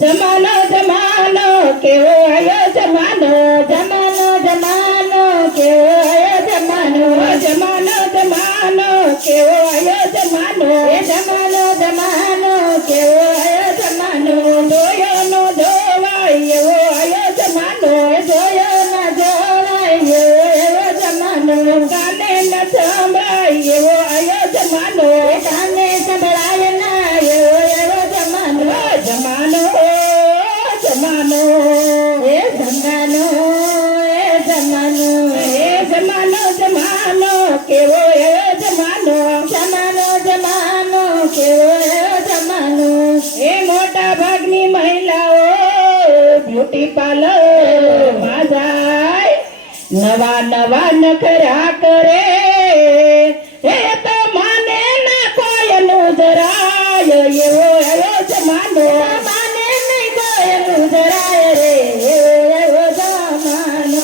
જમાનો જમાનો કેવો આયો જમાનો, જમાનો જમાનો કેવો આયો જમાનો, જમાનો જમાનો કેવો આયો જમાનો, એ જમાનો જમાનો કેવો આયો જમાનો, જોયો નો જોવાય એવો આયો જમાનો, જોયો ના જોવાય એવો જમાનો, કાને ન સંભળાય એવો આયો જમાનો, કાને સંભળાય ના એવો જમાનો, જમાનો જમાનો એ જમાનો એ જમાનો એ જમાનો જમાનો કેવો એવો જમાનો, જમાનો જમાનો કેવો એવો જમાનો, એ મોટા ભાગની મહિલાઓ બ્યુટી પાર્લર માં જાય, નવા નવા નખરા કરે, એ તો માને ના કોયનું જરાય એવો એવો જમાનો, માને નહીં કોયનું જરાય રે એવો જમાનો,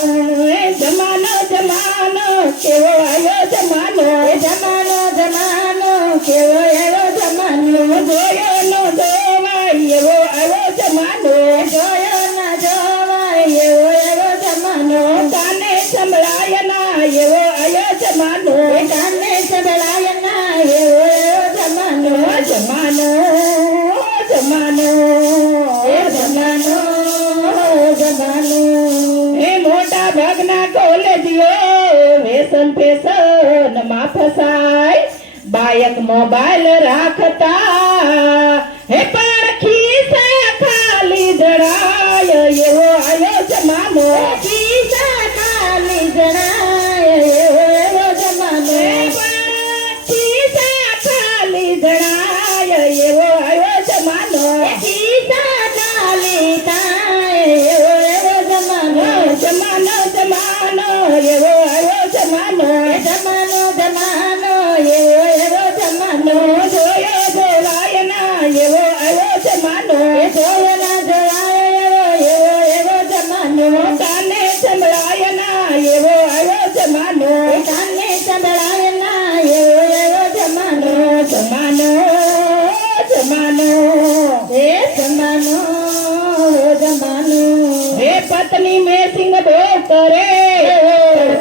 એ જમાનો જમાનો કેવો આયો જમાનો, એ જમાનો જમાનો કેવો એવો જમાનો, જોયો નો જોવાય એવો આવ્યો જમાનો, જોયો ના જોવાય એવો જમાનો, કાને સંભળાય ના એવો આયો જમાનો, કાને સંભળાય ના એવો જમાનો, જમાનો જમાનો એ જમાનો જમાનો, એ મોટા ભાગના કોલેજીઓ વેસન ફેશન માં ફસાય, બાયક મોબાઈલ રાખતા, હે પણ ખિસ્સા ખાલી જણાય એવો આયો જમાનો, ખિસ્સા ખાલી જણાય એવો જમાનો, ખિસ્સા ખાલી જણાય એવો આયો જમાનો, ખિસ્સા ખાલી થાય એવો જમાનો, જમાનો જમાનો એવો આયો જમાનો, જમાનો જમાનો એવો જમાનો, જોયો જોવાય ના એવો આવ્યો જમાનો, જોયો ના જોવાય એવો જમાનો, કાને સંભળાય ના એવો આવ્યો જમાનો, કાને સંભળાય ના એવો જમાનો, જમાનો જમાનો હે જમાનો જમાનો, હે પત્ની મેસિંગ બહુ કરે,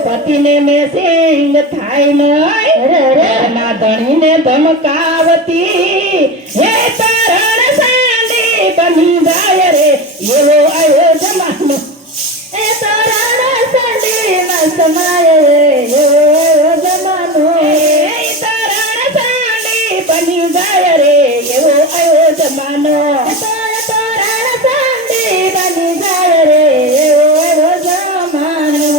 પતિને મેસિંગ થાય નહીં, ના ધણીને ધમકાવતી, હે તરણ સાંડી બની જાય રે એવો આવ્યો જમાનો, એ તરણ સાંડી માં સમાય રે એવો જમાનો, એ તરણ સાંડી બની જાય રે એવો આવ્યો જમાનો, તરણ સાંડી બની જાય રે એવો જમાનો,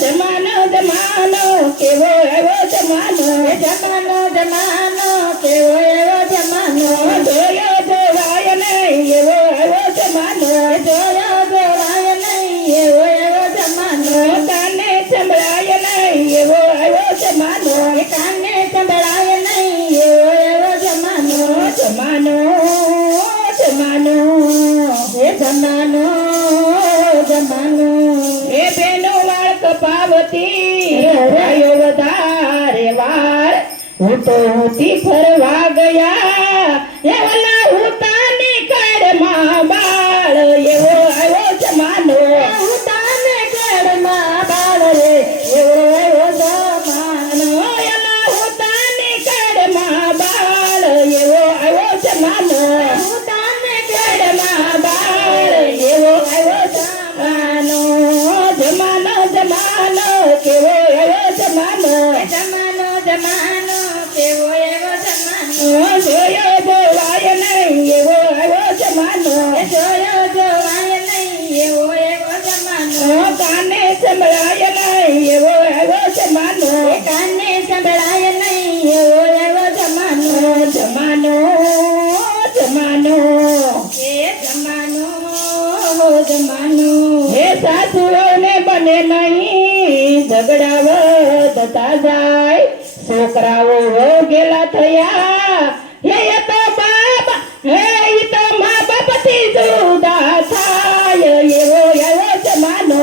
જમાનો જમાનો કેવો એવો જમાનો, જમાનો જમાનો કેવો એવો જમાનો, જોયો જોવાય નહીં એવો જમાનો, જોયો જોવાય નહીં એવો જમાનો, કાને સંભળાય નહીં એવો જમાનો, કાને સંભળાય નહીં એવો જમાનો, જમાનો જમાનો હે જમાનો જમાનો, એ બેનો વાળ કપાવતી, ભાઈઓ વધારે વાર, હું તો ઊંચી ફરવા ગયા, એ વલા ઉતાને કડમાં બાળ એવો આવ્યો જમાનો, ઉતાને કડમાં બાળ રે એવો જમાનો, એલા ઉતાને કડમાં બાળ એવો આવ્યો જમાનો, ઉતાને કડમાં બાળ એવો આવ્યો જમાનો, જમાનો જમાનો કેવો આવ્યો જમાનો, જમાનો જમાનો કેવો એવો જમાનો, જોયો જોવાય નહીં એવો આવ્યો જમાનો, જોયો જોવાય નહીં એવો જમાનો, કાને સંભળાય નહીં એવો આવ્યો જમાનો, કાને સંભળાય નહીં એવો જમાનો, જમાનો જમાનો એ જમાનો જમાનો, હે સાસુઓને બને નહીં ઝઘડા વધતા જાય, છોકરાઓ ગેલા થયા, હે તો બાબા હે તો મા બાપથી જુદા થાય એવો જમાનો,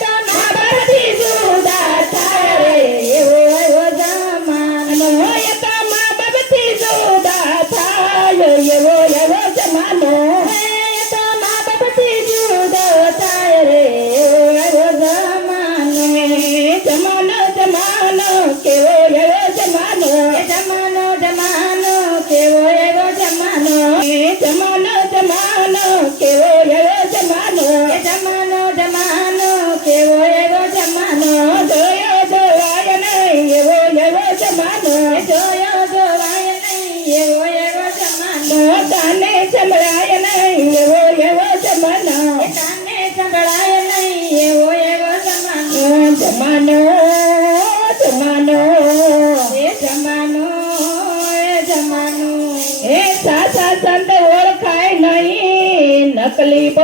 તો મા બાપથી જુદા થાય રે એવો જમાનો, તો મા બાપથી જુદા થાય એવો જમાનો, તકલીફ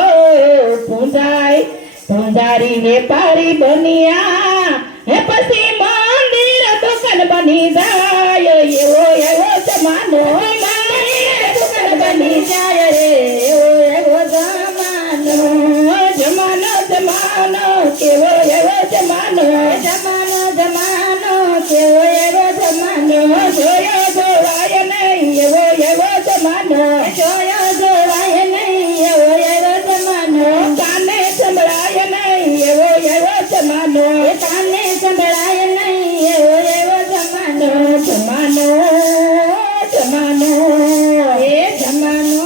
પૂંજાય પૂંજારી વેપારી બન્યા હે પછી મંદિર દુકાન બની જાય એવો એવો જમાનો મંદિર દુકાન બની જાય રે એવો જમાનો જમાનો જમાનો કેવો એવો જમાનો જમાનો જમાનો કેવો એવો જમાનો જોયો જોવાય નહીં એવો એવો જમાનો જોયો જોવાય નહીં એવો એવો જમાનો કાને સંભળાય નહીં એવો એવો જમાનો કાને સંભળાય નહીં એવો એવો જમાનો જમાનો જમાનો એ જમાનો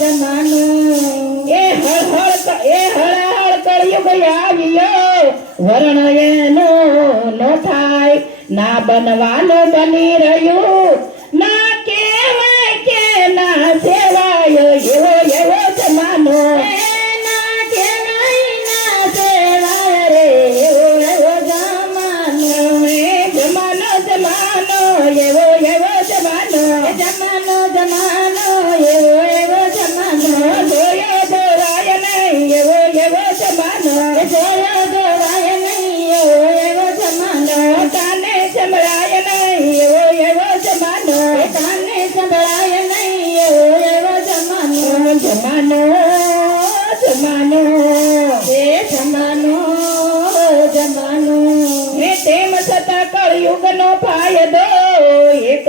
જમાનો એ હળહળ કળિયુગ આવ્યો વર્ણ એનો ન થાય ના બનવાનું બની રહ્યું ના કહેવાય કે ના સેવાય એવો એવો જમાનો ના કહેવાય ના સેવાય રે એવો એવો જમાનો જમાનો જમાનો એવો એવો જમાનો જમાનો જમાનો એવો એવો જમાનો જોયો જોવાય નહીં એવો એવો જમાનો જોયો જોવાય નહીં એવો એવો જમાનો કાને સંભળાય નહીં એવો એવો જમાનો કાને સંભળાય નહીં એવો એવો જમાનો જમાનો જમાનો એ જમાનો જમાનો ને તેમ છતાં કળયુગનો ફાયદો એક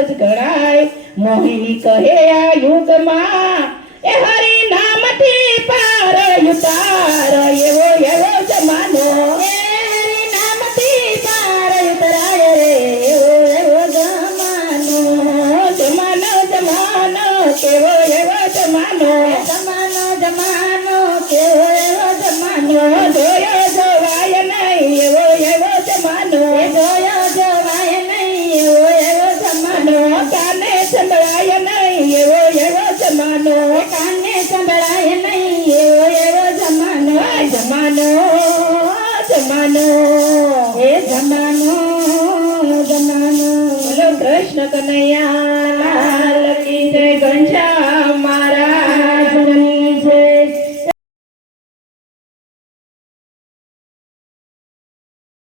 જ ગણાય મોહિની કહે આ યુગમાં એ હરિ નામથી પાર ઉતાર એવો એવો જમાનો એ હરિ નામથી પાર ઉતરાય રે એવો એવો જમાનો જમાનો જમાનો કેવો એવો જમાનો જમાનો જમાનો કેવો એવો જમાનો જોયો જોવાય નહીં એવો એવો જમાનો જોયો જોવાય નહીં એવો એવો જમાનો કાને સંભળાય નહીં એવો એવો જમાનો કાને સંભળાય નહીં એવો એવો જમાનો જમાનો જમાનો એ જમાનો જમાનો બોલો કૃષ્ણ કનૈયા